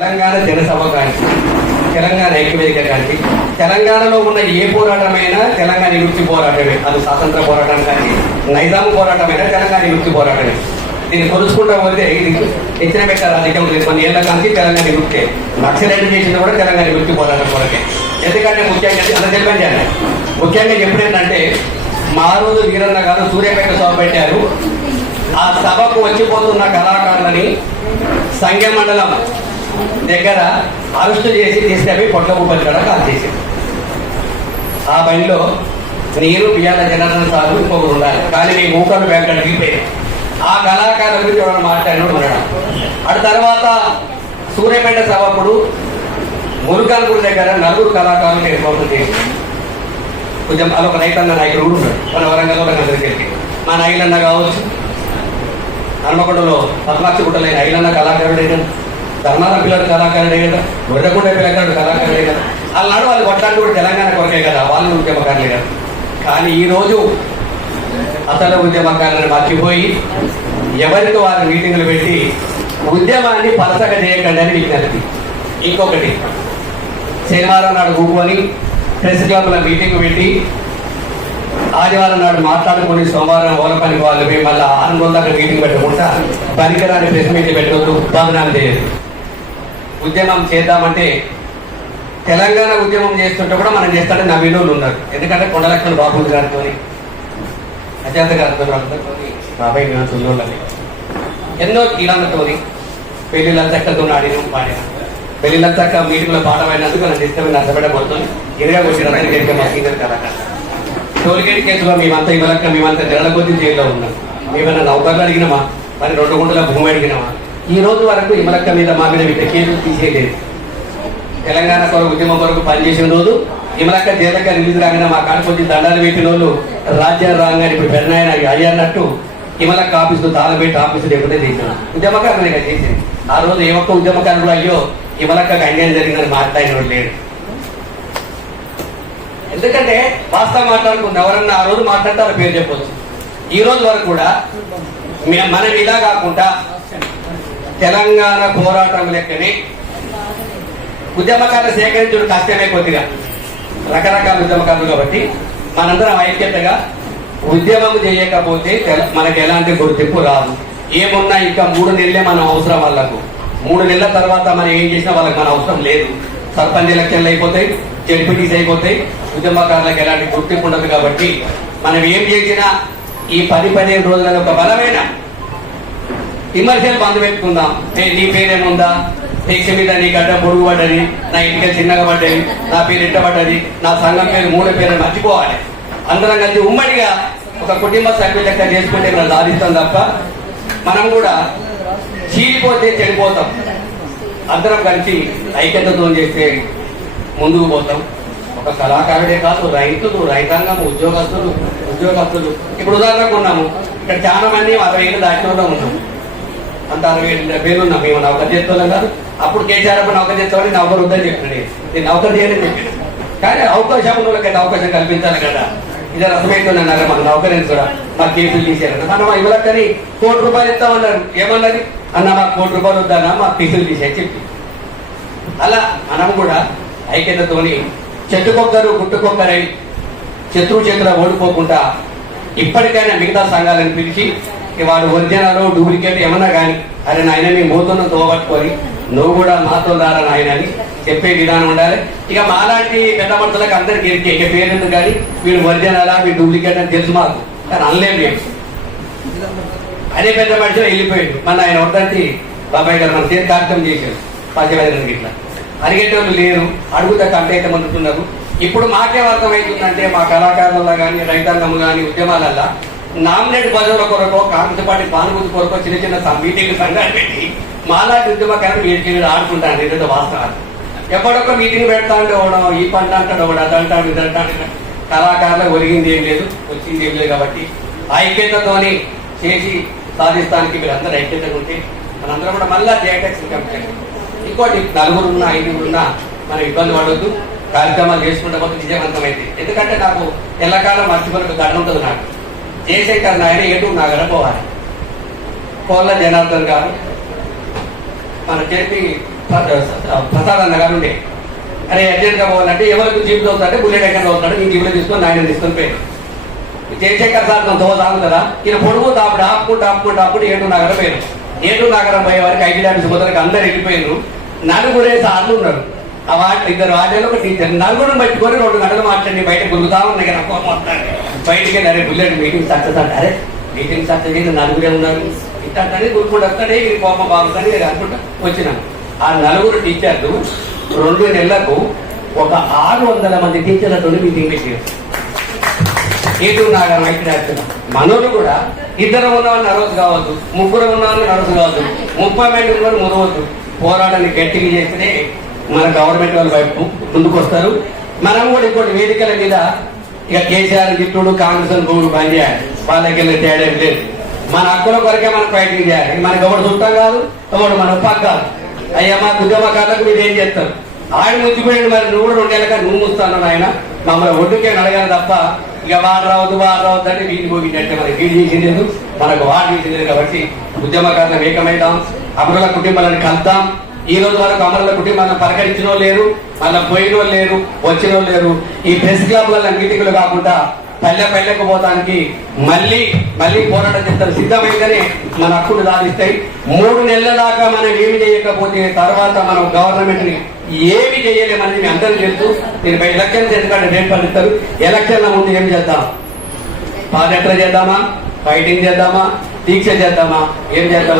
తెలంగాణ జనసభ కానీ తెలంగాణ ఐక్యవేదిక కానీ తెలంగాణలో ఉన్న ఏ పోరాటమైనా తెలంగాణ విముక్తి పోరాటమే. అది స్వాతంత్ర పోరాటం కానీ నైజాం పోరాటమైనా తెలంగాణ విముక్తి పోరాటమే. దీన్ని కొలుసుకుంటా పోతే ఇది ఇచ్చిన పెట్ట రాజకీయం లేదు. కొన్ని ఏళ్ళ కానీ తెలంగాణ విముక్తే నక్సలైట్ చేసింది కూడా తెలంగాణ విముక్తి పోరాటం కొరకే. ఎందుకంటే ముఖ్యంగా అలా తెలిపించాను ముఖ్యంగా ఎప్పుడేంటంటే మా రోజు వీరన్న గారు సూర్యాపేట సభ పెట్టారు. ఆ సభకు వచ్చిపోతున్న కళాకారులని సంఘ మండలం దగ్గర అరెస్టు చేసి తీసుకెళ్ళి పొట్ల గుబ్బలు కూడా కాల్ చేసింది ఆ బండిలో నేను పియాల జనార్దన్ సాగు ఇంకొకరు ఉండాలి కానీ నీ ఊకలు వెంకట దిగిపోయింది ఆ కళాకారుల గురించి ఎవరైనా మాట్లాడినోడు ఉన్నాడు అటు తర్వాత సూర్యపేట సభప్పుడు మురుగాన్పూర్ దగ్గర నలుగురు కళాకారులు ఏర్పాటు చేసింది కొంచెం అదొక రైతన్న నాయకుడు కూడా ఉన్నాడు. మన వరంగల్ వరంగల్ మా నాయలన్న కావచ్చు. హనుమకొండలో పద్మాక్షి గుట్టలైన ఐలన్న కళాకారుడు కదా ధర్మాల పిల్లలు కళాకారుడే కదా గొర్రెకుండ పిల్లకాడు కళాకారుడే కదా అన్నాడు వాళ్ళు కొట్లాంటి కూడా తెలంగాణ కొరకే కదా వాళ్ళు ఉద్యమకారులే కదా కానీ ఈ రోజు అసలు ఉద్యమకారులను మర్చిపోయి ఎవరితో వారు మీటింగ్లు పెట్టి ఉద్యమాన్ని పలసగా చేయకండి అని విజ్ఞప్తి. ఇంకొకటి శనివారం నాడు కూకొని ప్రెస్ క్లబ్ల మీటింగ్ పెట్టి ఆదివారం నాడు మాట్లాడుకొని సోమవారం ఓల పనికి వాళ్ళు మేము మళ్ళీ ఆరు రోజుల దాకా మీటింగ్ పెట్టకుండా పనికిరాని ప్రెస్ మీటింగ్ పెట్టవద్దు బదనాలు చేయదు ఉద్యమం చేద్దామంటే తెలంగాణ ఉద్యమం చేస్తుంటే కూడా మనం చేస్తుంటే నవీనులు ఉన్నారు. ఎందుకంటే కొండలక్ష్మణ బాబు గారితో అజంత గారితో అందరితో బాబాయ్ మేము సుల్లోళ్ళని ఎన్నో కీలన్నతోని పెళ్ళిళ్ళంతక్కతో ఆడినాం పాడిన. పెళ్ళిళ్ళంతక్క మీటింగ్లో పాట పాడినందుకు నన్ను ఇష్టమైన నష్టపెట్టబోతుంది ఇదిగా వచ్చిన మా సీనియర్ కళాకారు టోల్గేట్ కేసులో మేమంతా ఇవ్వలక్క మేమంతా నెలల కొద్ది జైల్లో ఉన్నాం. మేమన్నా నౌకర్లు అడిగినామా? మరి రెండు గుంటల భూమి అడిగినామా? ఈ రోజు వరకు ఇమలక్క మీద మా మీద విద్య కేసులు తీసేయలేదు. తెలంగాణ కొరకు ఉద్యమం కొరకు పనిచేసిన రోజు ఇమలక్క జైలక్క రిలీజ్ రాగానే మా కాడికి వచ్చి దండాలు పెట్టిన వాళ్ళు రాజ్యాంగ రాగానే ఇప్పుడు పెద్దనాయన అయ్యన్నట్టు ఇమలక్క ఆఫీసు తాళం పెట్టి ఆఫీసులు ఎప్పుడే తీసిన ఉద్యమకారులు కదా చేసింది. ఆ రోజు ఏ ఒక్క ఉద్యమకారులు అయ్యో ఇమలక్కకు అన్యాయం జరిగిందని మాట్లాడిన వాడు లేడు ఎందుకంటే వాస్తవం మాట్లాడుకుంటే ఎవరన్నా ఆ రోజు మాట్లాడితే వాళ్ళ పేరు చెప్పొచ్చు. ఈ రోజు వరకు కూడా మనం ఇలా కాకుండా తెలంగాణ పోరాటం లెక్కనే ఉద్యమకారులు సేకరించడం కష్టమే కొద్దిగా. రకరకాల ఉద్యమకారులు కాబట్టి మనందరం ఐక్యతగా ఉద్యమం చేయకపోతే తెల- ఎలాంటి గుర్తింపు రాదు. ఏమున్నా ఇంకా మూడు నెలలే మన అవసరం వాళ్ళకు. మూడు నెలల తర్వాత మనం ఏం చేసినా వాళ్ళకి మన అవసరం లేదు. సర్పంచ్ ఎలక్షన్లు అయిపోతాయి జడ్పీటీస్ అయిపోతాయి ఉద్యమకారులకు ఎలాంటి గుర్తింపు ఉండదు కాబట్టి మనం ఏం చేసినా ఈ పది పదిహేను రోజులలో ఒక బలమైన విమర్శలు బంద్ పెట్టుకుందాం. ఏ నీ పేరేముందా? దీక్ష మీద నీ గడ్డ పొరుగు పడ్డది నా ఇంటికి చిన్నగా పడ్డది నా పేరు ఇంట పడ్డది నా సంఘం పేరు మూడు పేరు మర్చిపోవాలి. అందరం కలిసి ఉమ్మడిగా ఒక కుటుంబ సభ్యుల లెక్క చేసుకుంటే మనం సాధిస్తాం తప్ప మనం కూడా చీలిపోతే చెడిపోతాం అందరం కలిసి ఐక్యతతో చేస్తే ముందుకు పోతాం. ఒక కళాకారుడే కాదు రైతులు రైతాంగం ఉద్యోగస్తులు ఉద్యోగస్తులు. ఇప్పుడు ఉదాహరణకు ఉన్నాము. ఇక్కడ చాలా మంది అరవై ఏళ్ళు దాటిలో ఉన్నాము అంత అరవై ఏళ్ళు డెబ్బై ఏళ్ళు మేము నౌకర్ చేస్తాం కాదు. అప్పుడు కేసీఆర్ అప్పుడు నౌకర్ చేస్తామని నౌకరు వద్దని చెప్పినాడు. నేను నౌకరు చేయని చెప్పాను కానీ అవకాశం ఉన్న వాళ్ళకైతే అవకాశం కల్పించాలి కదా. ఇది అర్థమవుతుందన్నారు మన నౌకరీని కూడా? మా కేసులు తీసేయాలన్న మనం ఇవ్వలక్కని కోటి రూపాయలు ఇస్తామన్నారు. ఏమన్నది? అన్న మాకు కోటి రూపాయలు వద్దానా మా కేసులు తీసేసి చెప్పి. అలా మనం కూడా ఐక్యతతోని చెట్టుకొక్కరు గుట్టుకొక్కరై శత్రు చేతుల ఓడిపోకుండా ఇప్పటికైనా మిగతా సంఘాలను పిలిచి వాడు ఒరిజినల్ డూప్లికేట్ ఏమన్నా కానీ అరే నాయన నీ మూతున్న తోబట్టుకొని నువ్వు కూడా మాతో రారా నాయన అని చెప్పే విధానం ఉండాలి. ఇక మాలాంటి పెద్ద మనుషులకు అందరికి ఎరికే ఇక పేరెందుకు కానీ వీడు ఒరిజినలా వీడు డూప్లికేట్ అని తెలుసు మాకు. కానీ అనలేము లేదు అదే పెద్ద మనిషిలో వెళ్ళిపోయాడు. మన ఆయన వద్దంటి బాబాయ్ గారు మన చేతి కార్యక్రమం చేశారు. పాచిరాజు ఇట్లా. అడిగేటోళ్ళు లేరు. అడుగుతా కంటైతే మందుతున్నారు ఇప్పుడు మాకేం అర్థమవుతుందంటే మా కళాకారుల కానీ రైతాంగం కానీ ఉద్యమాలల్లో నామినేట్ పదవుల కొరకు కాంగ్రెస్ పార్టీ పానుభూతి కొరకు చిన్న చిన్న సం- మీటింగ్ సంఘాలు పెట్టి మాలాంటి ఉద్యమకారులు వీటికి ఆడుకుంటాను ఏదో వాస్తవాలు. ఎప్పటికో మీటింగ్ పెడతా అంటే ఒకడు ఈ పంట అంటాడు ఒకడు అది అంటాడు ఇది అంటాడు. ఒరిగింది ఏం లేదు వచ్చింది ఏం లేదు కాబట్టి ఐక్యతతోని చేసి సాధిస్తానికి మీరందరూ అందరూ ఐక్యతగా ఉంటే మనందరం కూడా మళ్ళా జేటెక్స్ కంప్లీట్ ఇంకోటి నలుగురు ఉన్నా ఐదుగురు ఉన్నా మనం ఇబ్బంది పడవద్దు కార్యక్రమాలు చేసుకుంటే పోతే విజయవంతమైంది. ఎందుకంటే నాకు ఎల్లకాలం మర్చిపోయిన గడ్డ ఉంటుంది నాకు. జయశంకర్ నాయన? ఎటు? నాగర పోవాలి. కోళ్ళ జనార్దన్ గారు మన చేతి ప్రసాద్ అన్న గారు ఉండే. అరే అర్జెంట్గా పోవాలంటే ఎవరికి జీప్ చదువుతాడే బుల్లెట్ ఎక్కడ చదువుతాడు ఇంక జీపులో తీసుకొని నాయన తీసుకొని పోయాడు జయశంకర్ సార్ దో కదా ఈయన పొడుగు తాపుడు ఆపుకుంటూ ఆపుకుంటూ ఆపుకుంటూ ఏటు నగరం పోయారు ఏటు నగరం పోయే వారికి ఐటీ ఆఫీస్ మొదలకి అందరు వెళ్ళిపోయారు నలుగురే సార్లు ఉన్నారు. ఆ వాటి ఇద్దరు వాటిలో ఒక టీచర్. నలుగురు పట్టుకొని రెండు గంటలు మాట్లాడి బయట గురుగుతా ఉన్నాయి కదా కోపం వస్తాను బయటికి అరే బుల్లెట్ మీటింగ్ సక్సెస్ అంటే. అరే మీటింగ్ సక్సెస్ అయింది నలుగురే ఉన్నారు. ఇట్లాంటి గుర్తుకుంటూ వస్తాడే ఇది కోపం బాగుందని నేను అనుకుంటా వచ్చినాను. ఆ నలుగురు టీచర్లు రెండు నెలలకు ఒక ఆరు వందల మంది టీచర్లతో మీటింగ్ పెట్టారు ఏటు నాగా అయితే మనోళ్ళు కూడా ఇద్దరు ఉన్నవాళ్ళు నరవద్దు కావద్దు ముగ్గురు ఉన్నవాళ్ళు నరవద్దు కావద్దు ముప్పై మంది ఉన్నవాళ్ళు మురవద్దు. పోరాటాన్ని గట్టిగా చేస్తే మన గవర్నమెంట్ వాళ్ళు వైపు ముందుకు వస్తారు మనం కూడా ఇంకోటి వేదికల మీద ఇక కేసీఆర్ గిట్టుడు కాంగ్రెస్ భూములు గోడు బంద్ చేయాలి. వాళ్ళకి వెళ్ళి తేడా లేదు. మన హక్కుల కొరకే మనం ఫైటింగ్ చేయాలి. మనకి ఎవరు చుట్టం కాదు ఎవడు మన పక్క కాదు. అయ్యా మా ఉద్యమకారులకు మీరు ఏం చేస్తారు? ఆయన ముద్దుపోయాడు మరి. నువ్వు కూడా రెండేళ్ళగా నువ్వు ముస్తాను ఆయన మమ్మల్ని ఒడ్డుకే అడగాలి తప్ప ఇక వాడు రావద్దు వాడు రావద్దు అంటే వీడిని పోగిందంటే మనకి వీడి చేసింది మనకు వాడు చేసింది కాబట్టి ఉద్యమకారులను ఏకమైదాం అమరుల కుటుంబాలను కలుద్దాం. ఈ రోజు వరకు అమరుల కుటుంబాలను పరిగణించిన వాళ్ళు లేరు మళ్ళీ పోయిన లేరు వచ్చిన లేరు. ఈ ప్రెస్ వల్ల మీటింగ్లు కాకుండా పల్లె పల్లెకు పోతానికి మళ్ళీ మళ్ళీ పోరాటం చేస్తారు. సిద్ధమైతేనే మన హక్కులు సాధిస్తాయి. మూడు నెలల దాకా మనం ఏమి చేయకపోతే తర్వాత మనం గవర్నమెంట్ని ఏమి చేయలేమని మీ అందరూ తెలుసు దీనిపై ఎలక్షన్స్ ఎందుకంటే రేపు పండిస్తారు ఎలక్షన్ల ముందు ఏం చేద్దాం? పాదయాత్ర చేద్దామా? ఫైటింగ్ చేద్దామా? దీక్ష చేద్దామా? ఏం చేద్దామా